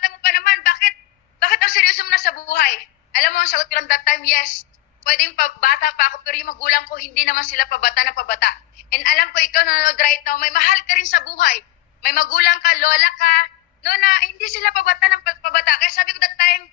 bata mo pa naman, bakit ang seryoso mo na sa buhay? Alam mo, ang sagot ko lang that time, yes. Pwedeng bata pa ako, pero yung magulang ko, hindi naman sila pabata na pabata. And alam ko, ikaw nanonood right now, may mahal ka rin sa buhay. May magulang ka, lola ka, no, na hindi sila pabata ng pabata. Kaya sabi ko that time,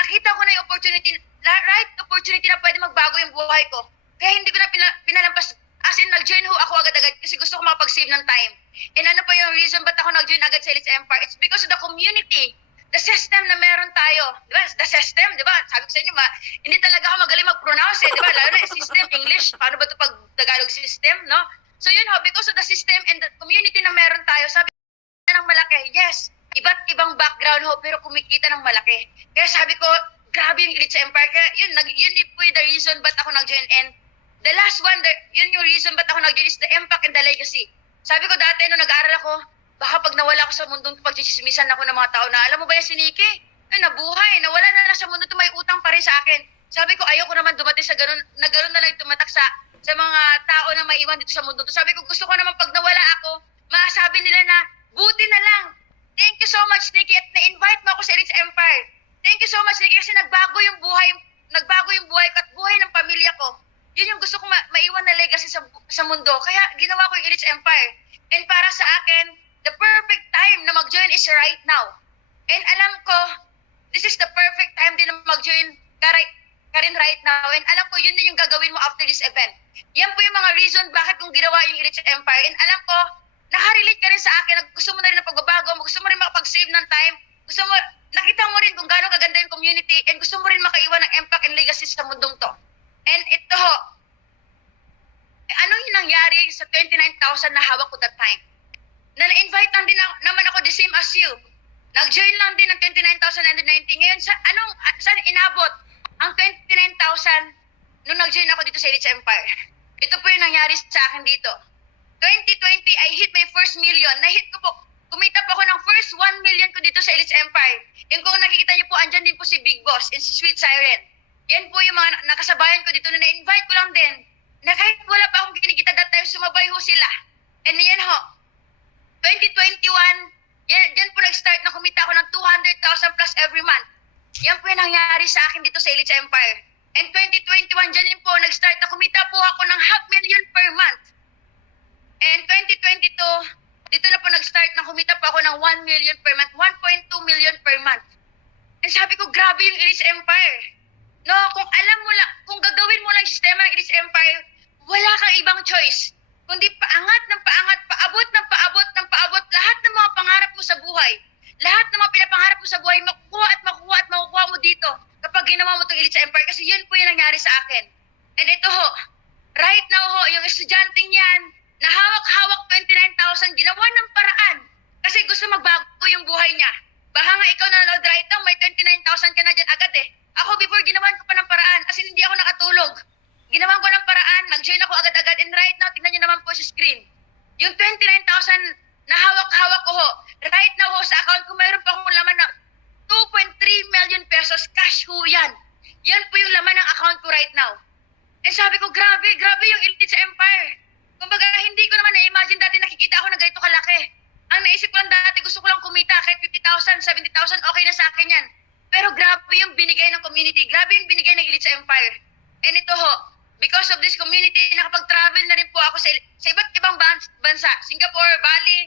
nakita ko na yung opportunity, right opportunity na pwede magbago yung buhay ko. Kaya hindi ko na pinalampas. As in, nag-join ho ako agad-agad kasi gusto ko makapag-save ng time. And ano pa yung reason ba't ako nag-join agad sa Elites Empire? It's because of the community, the system na meron tayo. Di ba? The system, di ba? Sabi ko sa inyo, hindi talaga ako magaling mag-pronounce eh. Di ba? Lalo na yung system, English. Paano ba ito pag Tagalog system, no? So yun ho, because of the system and the community na meron tayo, sabi ko ng malaki, yes, iba't ibang background ho, pero kumikita ng malaki. Kaya sabi ko, grabe yung Elites Empire. Kaya yun po yung the reason ba't ako nag-join. And the last one, yun yung reason ba't ako nag-join is the impact and the legacy. Sabi ko dati, nung nag-aaral ako, baka pag nawala ako sa mundong pagchichismisan ako ng mga tao na, alam mo ba yung si Nikki? Ay, nabuhay, nawala na lang sa mundo to, may utang pa rin sa akin. Sabi ko, ayoko naman dumating sa ganun, na ganun na lang tumatak sa mga tao na maiwan dito sa mundo to. Sabi ko, gusto ko naman pag nawala ako, masabi nila na, buti na lang. Thank you so much, Nikki, at na-invite mo ako sa Elites Empire. Thank you so much, Nikki, kasi nagbago yung buhay ko at buhay ng pamilya ko. Yun yung gusto ko maiwan na legacy sa mundo. Kaya ginawa ko yung Elites Empire. And para sa akin, the perfect time na mag-join is right now. And alam ko, this is the perfect time din na mag-join ka rin right now. And alam ko, yun din yung gagawin mo after this event. Yan po yung mga reason bakit kong ginawa yung Elites Empire. And alam ko, nakarelate ka rin sa akin. Gusto mo na rin na pagbabago, gusto mo rin makapag-save ng time, nakita mo rin kung gaano kaganda yung community, and gusto mo rin makaiwan ng impact and legacy sa mundong to. And ito ho, ano yung nangyari sa 29,000 na hawak ko that time? Na-invite lang din naman ako the same as you. Nag-join lang din ng 29,990. Ngayon, saan inabot ang 29,000 nung nag-join ako dito sa Elites Empire? Ito po yung nangyari sa akin dito. 2020, I hit my first million. Na-hit ko po, kumita po ako ng first 1 million ko dito sa Elites Empire. Yung kung nakikita niyo po, andyan din po si Big Boss and si Sweet Siren. Yan po yung mga nakasabayan ko dito na na-invite ko lang din. Na kahit wala pa akong kinikita that time, sumabay ho sila. And yan ho, 2021, yan po nag-start na kumita ako ng 200,000 plus every month. Yan po yung nangyari sa akin dito sa Elites Empire. And 2021, dyan din po nag-start na kumita po ako ng 500,000 per month. And 2022, dito na po nag-start na kumita po ako ng 1 million per month, 1.2 million per month. And sabi ko, grabe yung Elites Empire. No, kung alam mo lang, kung gagawin mo lang yung sistema ng Elites Empire, wala kang ibang choice. Kundi paangat ng paangat, paabot ng paabot ng paabot, lahat ng mga pangarap mo sa buhay, lahat ng mga pinapangarap mo sa buhay, makukuha at makukuha at makukuha mo dito kapag ginawa mo itong Elites Empire. Kasi yun po yung nangyari sa akin. And ito ho, right now ho, yung estudyanteng yan, na hawak-hawak 29,000, ginawa ng paraan. Kasi gusto magbago yung buhay niya. Baka nga ikaw nanonood right now, may 29,000 ka na dyan agad eh. Ako before, ginawan ko pa ng paraan. As in, hindi ako nakatulog. Ginawan ko ng paraan, nag-join ako agad-agad. And right now, tingnan niyo naman po sa screen. Yung 29,000 na hawak-hawak ko ho, right now ho, sa account ko, mayroon pa akong laman na 2.3 million pesos cash ho yan. Yan po yung laman ng account ko right now. And sabi ko, grabe yung Elites Empire. Kumbaga, hindi ko naman na-imagine dati nakikita ako na ganito kalaki. Ang naisip ko lang dati, gusto ko lang kumita kahit 50,000, 70,000, okay na sa akin yan. Pero grabe yung binigay ng community, grabe yung binigay ng Elites Empire. And ito ho, because of this community, nakapag-travel na rin po ako sa iba't ibang bansa. Singapore, Bali,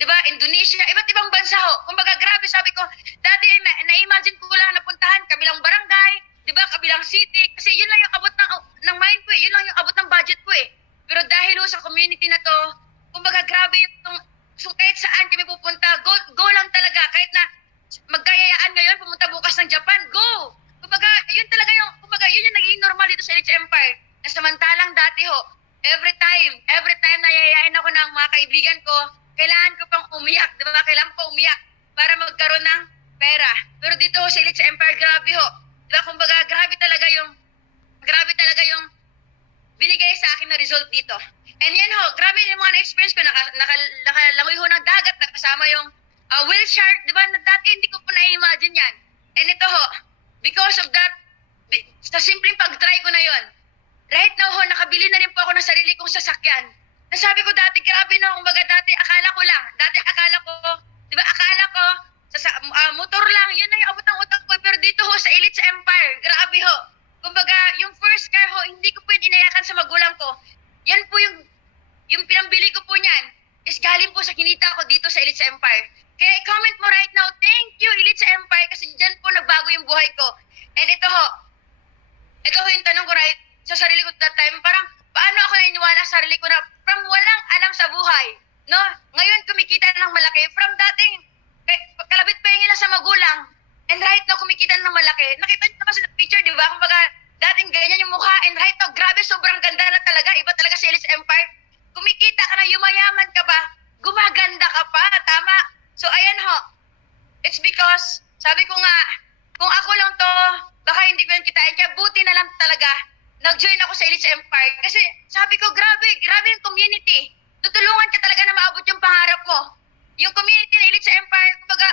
diba, Indonesia, iba't ibang bansa ho. Kumbaga, grabe, sabi ko, dati na-imagine ko lang napuntahan, kabilang barangay, diba, kabilang city, kasi yun lang yung abot ng mind ko eh, yun lang yung abot ng budget ko eh. Pero dahil ho sa community na to, kumbaga, grabe yung, so kahit saan kami pupunta, go lang talaga, kahit na magkayayaan ngayon, pumunta bukas ng Japan, go! Kumbaga, yun talaga yung, yun yung naging normal dito sa Elites Empire. Na samantalang dati ho, every time na yayain ako ng mga kaibigan ko, kailangan ko pang umiyak, di ba? Kailangan ko umiyak para magkaroon ng pera. Pero dito ho sa Elites Empire, grabe ho. Di ba? Kumbaga, grabe talaga yung binigay sa akin na result dito. And yan ho, grabe yung mga na-experience ko, nakalangoy ho ng dagat, nakasama yung whale shark, di ba? Dati hindi ko po na-imagine yan. And ito ho, because of that, sa simpleng pag-try ko na yon, right now ho, nakabili na rin po ako ng sarili kong sasakyan. Nasabi ko dati, grabe no, kumbaga dati akala ko, di ba, akala ko, kumita ako dito sa Elites Empire. Kaya i-comment mo right now, thank you Elites Empire kasi dyan po nagbago yung buhay ko. And ito ho yung tanong ko right sa sarili ko that time, parang paano ako naniniwala sa sarili ko na from walang alam sa buhay, no? Ngayon kumikita na ng malaki, from dating kalabit pahingi lang sa magulang, and right now kumikita na ng malaki. Nakita niyo naman sa picture, di ba? Kumbaga, dating ganyan yung mukha, and right now, grabe, sobrang ganda na talaga. Iba talaga si Elites Empire. Kumikita ka na, yumayaman ka ba? Gumaganda ka pa, tama? So, ayan ho. It's because, sabi ko nga, kung ako lang to, baka hindi ko yan kitain. Kaya buti na lang talaga, nag-join ako sa Elites Empire. Kasi sabi ko, grabe yung community. Tutulungan ka talaga na maabot yung pangarap mo. Yung community ng Elites Empire, kumbaga,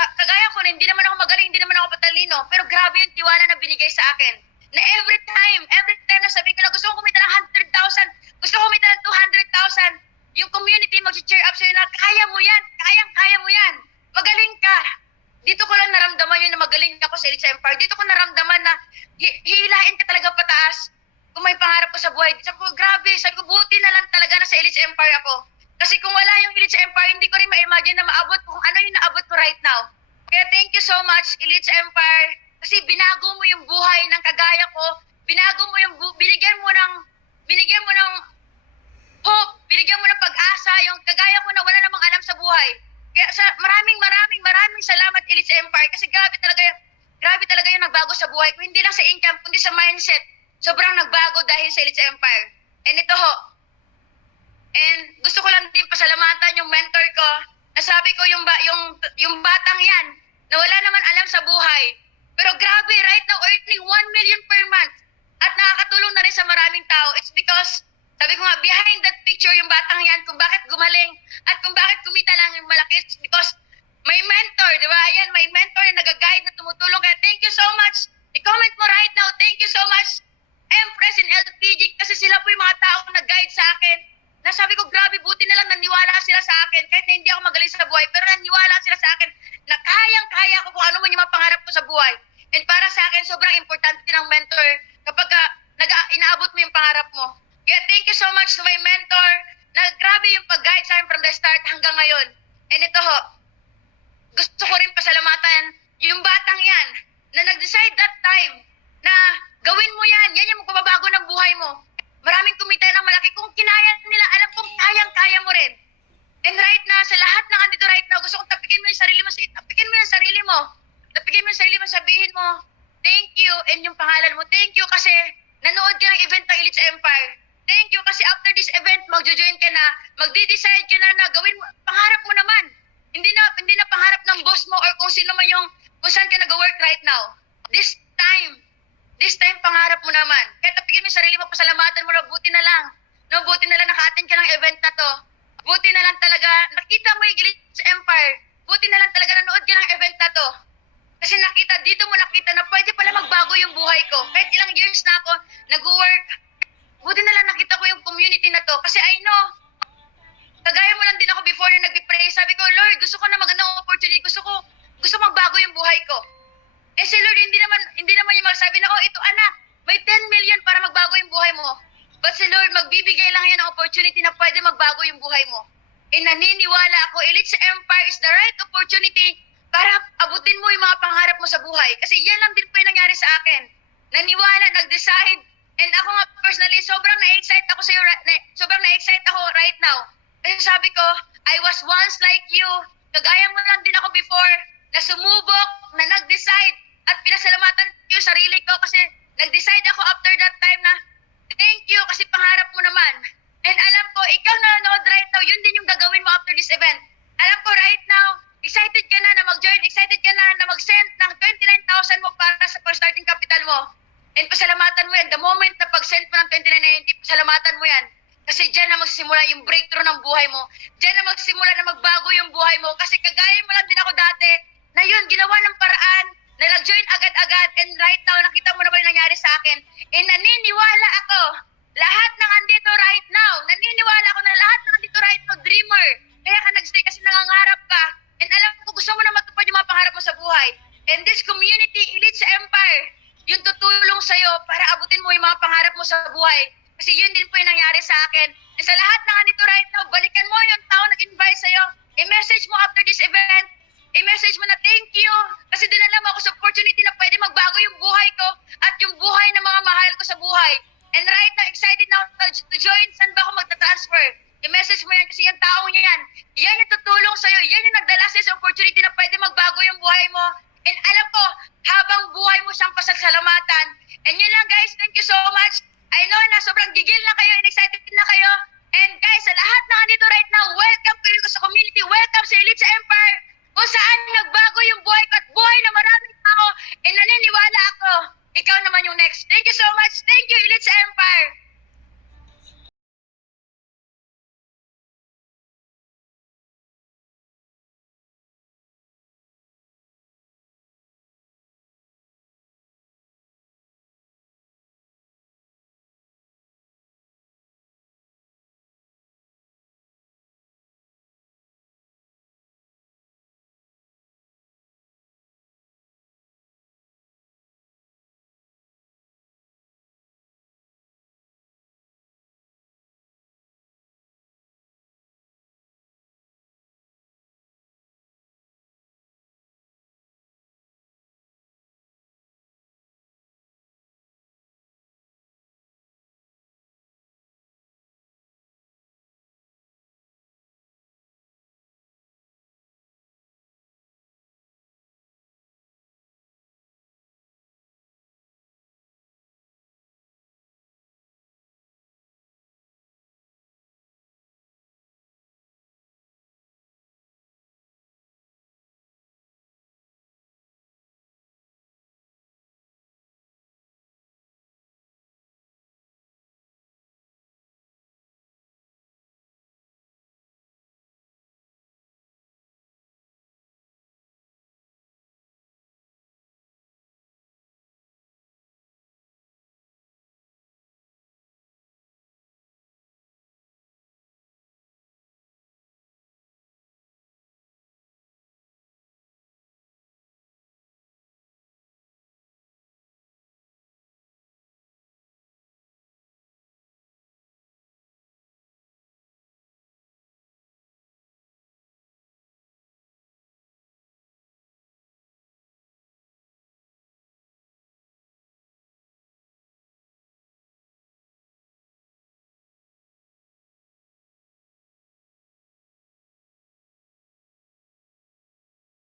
kagaya ko na hindi naman ako magaling, hindi naman ako patalino, pero grabe yung tiwala na binigay sa akin. Na every time na sabihin ko na gusto ko kumita ng 100,000, gusto ko kumita ng 200,000, yung community mag-cheer up sa'yo na kaya mo yan, kaya mo yan, magaling ka. Dito ko lang naramdaman yun na magaling ako sa Elites Empire. Dito ko naramdaman na hihilain ka talaga pataas kung may pangarap ko sa buhay. Sabi ko, grabe, sabi ko, buti na lang talaga na sa Elites Empire ako. Kasi kung wala yung Elites Empire, hindi ko rin ma-imagine na maabot kung ano yung naabot ko right now. Kaya thank you so much, Elites Empire. Kasi binago mo yung buhay ng kagaya ko. Binago mo yung binigyan mo ng hope, binigyan mo ng pag-asa, yung kagaya ko na wala namang alam sa buhay. Kaya maraming salamat, Elites Empire. Kasi grabe talaga yung nagbago sa buhay ko. Hindi lang sa income, kundi sa mindset. Sobrang nagbago dahil sa Elites Empire. And ito ho, and gusto ko lang din pasalamatan yung mentor ko. Nasabi ko yung batang yan na wala naman alam sa buhay. Pero grabe, right now earning 1 million per month at nakakatulong na rin sa maraming tao. It's because, sabi ko nga, behind that picture yung batang yan, kung bakit gumaling at kung bakit kumita lang yung malaki, it's because may mentor, di ba? Ayan, may mentor na nag-guide na tumutulong. Kaya thank you so much. I-comment mo right now, thank you so much, Empress and LPG, kasi sila po yung mga taong nag-guide sa akin. Nasabi ko, grabe, buti na lang naniwala sila sa akin kahit na hindi ako magaling sa buhay, pero naniwala sila sa akin na kayang-kaya ko kung ano man yung mga pangarap ko sa buhay. And para sa akin, sobrang importante ng mentor kapag inaabot mo yung pangarap mo. Kaya thank you so much to my mentor na grabe yung pag-guide sa akin from the start hanggang ngayon. And ito ho, gusto ko rin pasalamatan yung batang yan na nag-decide that time na gawin mo yan yung magpapabago ng buhay mo. Maraming kumita ng malaki. Kung kinaya nila, alam kong kayang-kaya mo rin. And right now, sa lahat ng andito right now, gusto kong tapikin mo yung sarili mo. Tapikin mo yung sarili mo. Tapikin mo yung sarili mo, sabihin mo, thank you, and yung pangalan mo, thank you kasi nanood ka ng event ng Elites Empire. Thank you kasi after this event, magjo-join ka na, magde-decide ka na gawin mo, pangarap mo naman. Hindi na pangarap ng boss mo or kung sino man kung saan ka nag-work right now. This time, pangarap mo naman. Kaya tapikin mo yung sarili mo, pasalamatan mo na buti na lang. No, buti na lang naka-attend ka ng event na to. Buti na lang talaga, nakita mo yung Elites Empire. Buti na lang talaga nanood ka ng event na to. Kasi dito mo nakita na pwede pala magbago yung buhay ko. Kahit ilang years na ako nag-work, buti na lang nakita ko yung community na to. Kasi I know, kagaya mo lang din ako before na nag-pray. Sabi ko, Lord, gusto ko na magandang opportunity. Gusto magbago yung buhay ko. Eh si Lord, hindi naman yung magsabi na, oh, ito anak, may 10 million para magbago yung buhay mo. But si Lord, magbibigay lang yan ng opportunity na pwede magbago yung buhay mo. Eh naniniwala ako, Elites Empire is the right opportunity para abutin mo yung mga pangarap mo sa buhay. Kasi yan lang din po yung nangyari sa akin. Naniwala, nag-decide, and ako nga personally, sobrang na-excite ako right now. Kasi sabi ko, I was once like you, kagaya mo lang din ako before, na sumubok, na nag-decide, at pinasalamatan ko yung sarili ko kasi nag-decide ako after that time na, thank you kasi pangarap mo naman. And alam ko, ikaw na nanood right now, yun din yung gagawin mo after this event. Alam ko right now, excited ka na mag-join, excited ka na mag-send ng 29,000 mo para sa pag-starting capital mo. And pasalamatan mo yan. The moment na pag-send mo ng 29,90, pasalamatan mo yan. Kasi dyan na magsimula yung breakthrough ng buhay mo. Dyan na magsimula na magbago yung buhay mo. Kasi kagaya mo lang din ako dati, na yun, ginawa ng paraan, na nag-join agad-agad, and right now, nakita mo na ba yung nangyari sa akin. And naniniwala ako, lahat ng andito right now, naniniwala ako na lahat ng andito right now, dreamer. Kaya ka nag-stay kasi nangangarap ka. And alam ko, gusto mo na matupad yung mga pangarap mo sa buhay. And this community, Elites Empire, yung tutulong sa'yo para abutin mo yung mga pangarap mo sa buhay. Kasi yun din po yung nangyari sa akin. And sa lahat ng andito right now, balikan mo yung tao na buhay mo. And alam ko, habang buhay mo siyang pasasalamatan. And yun lang guys, thank you so much. I know na sobrang gigil na kayo and excited na kayo. And guys, sa lahat na nandito right now, welcome kayo sa community, welcome sa Elite sa Empire, kung saan